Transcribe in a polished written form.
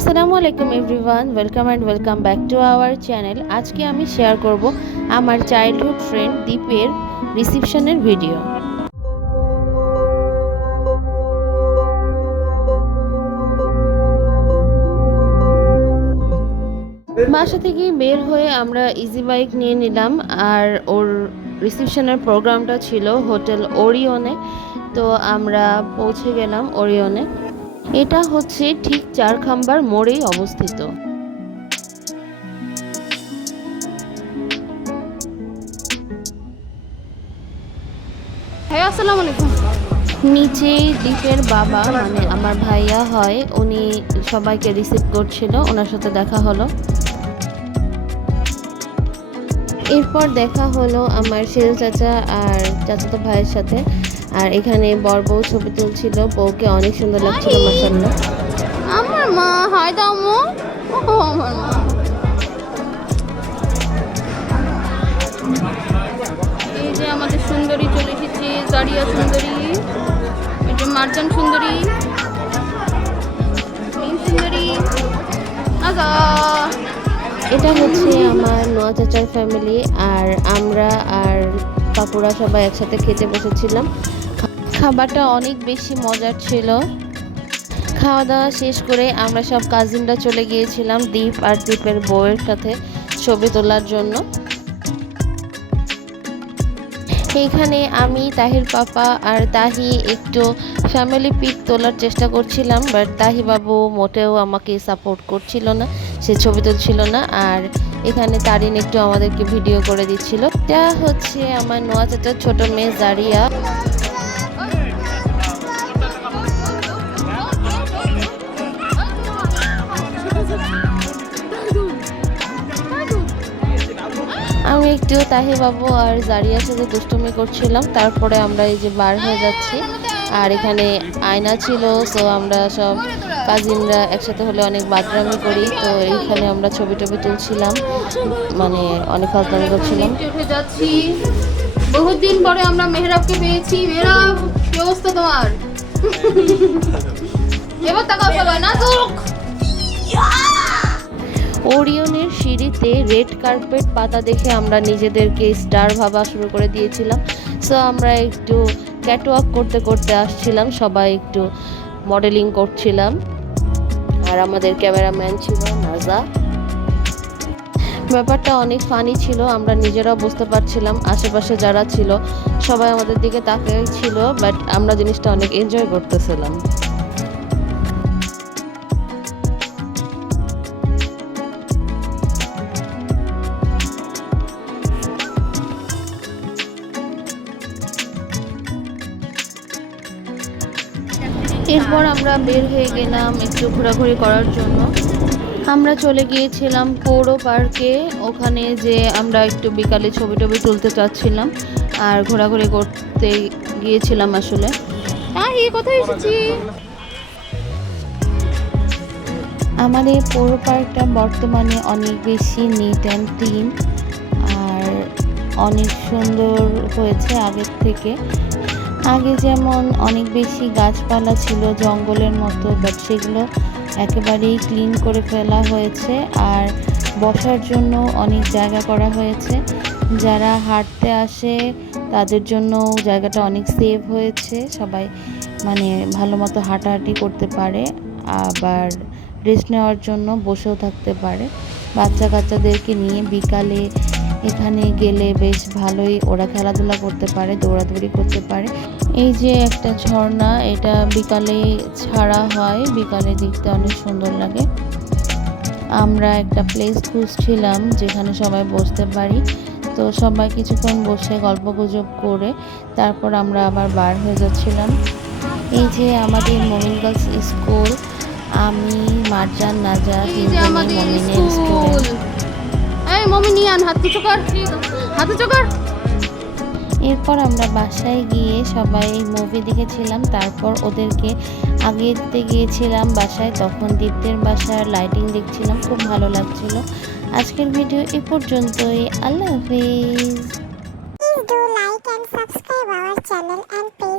আসসালামু আলাইকুম everyone, welcome back to our channel. আজকে আমি শেয়ার করব আমার চাইল্ডহুড ফ্রেন্ড দীপের রিসেপশনের ভিডিও। বাসা থেকে বের হয়ে আমরা ইজি বাইক নিয়ে নিলাম, আর ওর রিসেপশনের প্রোগ্রামটা ছিল হোটেল ওরিয়নে। তো আমরা পৌঁছে গেলাম ওরিয়নে। এটা হচ্ছে ঠিক চারখাম্বার মোড়েই অবস্থিত। আসসালামু আলাইকুম। নিচে দীপের বাবা মানে আমার ভাইয়া হয়, উনি সবাইকে রিসিভ করছিল, ওনার সাথে দেখা হলো। এরপর দেখা হলো আমার শেল চাচা আর চাচাতো ভাইয়ের সাথে। আর এখানে বর বউ ছবি তুলছিল, বউকে অনেক সুন্দর লাগছিল মাশাআল্লাহ। আমার মা হাই দাও মো। ও আমার মা। এই যে আমাদের সুন্দরী চলে এসেছে, জারিয়া সুন্দরী, এই যে মার্জান সুন্দরী, মিম সুন্দরী। আগা এটা হচ্ছে আমার নোয়া চাচার ফ্যামিলি, আর আমরা আর কাকুরা সবাই একসাথে খেতে বসেছিলাম। খাবারটা অনেক বেশি মজার ছিল। খাওয়া দাওয়া শেষ করে আমরা সব কাজিনরা চলে গিয়েছিলাম দীপ আর দীপের বউয়ের সাথে ছবি তোলার জন্য। এইখানে আমি, তাহির পাপা আর তাহি একটু ফ্যামিলি পিক তোলার চেষ্টা করছিলাম, বাট তাহি বাবু মোটেও আমাকে সাপোর্ট করছিল না, সে ছবি তুলছিল না। আর এখানে তারিন একটু আমাদেরকে ভিডিও করে দিচ্ছিল। এটা হচ্ছে আমার নোয়া চাচার ছোট মেয়ে জারিয়া। আমি একটু তাহি বাবু আর জারিয়ার সাথে দুষ্টুমি করছিলাম। তারপরে আমরা এই যে বার হয়ে যাচ্ছি, আর এখানে আয়না ছিল, সো আমরা সব কাজিনরা একসাথে হলে অনেক বাদরামি করি। তো এইখানে আমরা ছবি টবি তুলছিলাম, মানে অনেক ফাজলামি করছিলাম। উঠে যাচ্ছি, বহুত দিন পরে আমরা মেহরাবকে পেয়েছি। মেহরাব, কি অবস্থা তোমার? এবার তাকাও সবাই, না চোখ। ওরিয়নের সিঁড়িতে রেড কার্পেট পাতা দেখে আমরা নিজেদেরকে স্টার ভাবা শুরু করে দিয়েছিলাম। সো আমরা একটু ক্যাটওয়াক করতে করতে আসছিলাম, সবাই একটু মডেলিং করছিলাম। আর আমাদের ক্যামেরাম্যান ছিল নাজা। ব্যাপারটা অনেক ফানি ছিল, আমরা নিজেরাও বুঝতে পারছিলাম, আশেপাশে যারা ছিল সবাই আমাদের দিকে তাকিয়ে ছিল, বাট আমরা জিনিসটা অনেক এনজয় করতেছিলাম। এরপর আমরা বের হয়ে গেলাম একটু ঘোরাঘুরি করার জন্য। আমরা চলে গিয়েছিলাম পৌর পার্কে, ওখানে যে আমরা একটু বিকালে ছবি টবি তুলতে চাচ্ছিলাম আর ঘোরাঘুরি করতে গিয়েছিলাম আসলে। কোথায় এসেছি? আমাদের পৌর পার্কটা বর্তমানে অনেক বেশি নিট অ্যান্ড ক্লিন আর অনেক সুন্দর হয়েছে আগের থেকে। আগে যেমন অনেক বেশি গাছপালা ছিল জঙ্গলের মতো, বাট সেগুলো একেবারেই ক্লিন করে ফেলা হয়েছে। আর বসার জন্য অনেক জায়গা করা হয়েছে, যারা হাঁটতে আসে তাদের জন্য জায়গাটা অনেক সেভ হয়েছে, সবাই মানে ভালো মতো হাঁটাহাঁটি করতে পারে, আবার রেস্ট নেওয়ার জন্য বসেও থাকতে পারে। বাচ্চা কাচ্চাদেরকে নিয়ে বিকালে এখানে গেলে বেশ ভালোই ওরা খেলাধুলা করতে পারে, দৌড়াদৌড়ি করতে পারে। এই যে একটা ঝর্ণা, এটা বিকালে ছাড়া হয়, বিকালে দেখতে অনেক সুন্দর লাগে। আমরা একটা প্লেস খুঁজছিলাম যেখানে সবাই বসতে পারি, তো সবাই কিছুক্ষণ বসে গল্প গুজব করে তারপর আমরা আবার বার হয়ে যাচ্ছিলাম। এই যে আমাদের মমিন গার্লস স্কুল, আমি, মারজান, নাজা তিনজনই মমিনের স্টুডেন্ট। এই মমিনিয়ান, হাত উঁচু কর, হাত উঁচু কর। এরপর আমরা বাসায় গিয়ে সবাই মুভি দেখেছিলাম, তারপর ওদেরকে আগে দিতে গিয়েছিলাম বাসায়, তখন দীপদের বাসার লাইটিং দেখছিলাম, খুব ভালো লাগছিল। আজকের ভিডিও এ পর্যন্তই। আল্লাহ হাফিজ। Please do like and subscribe our channel and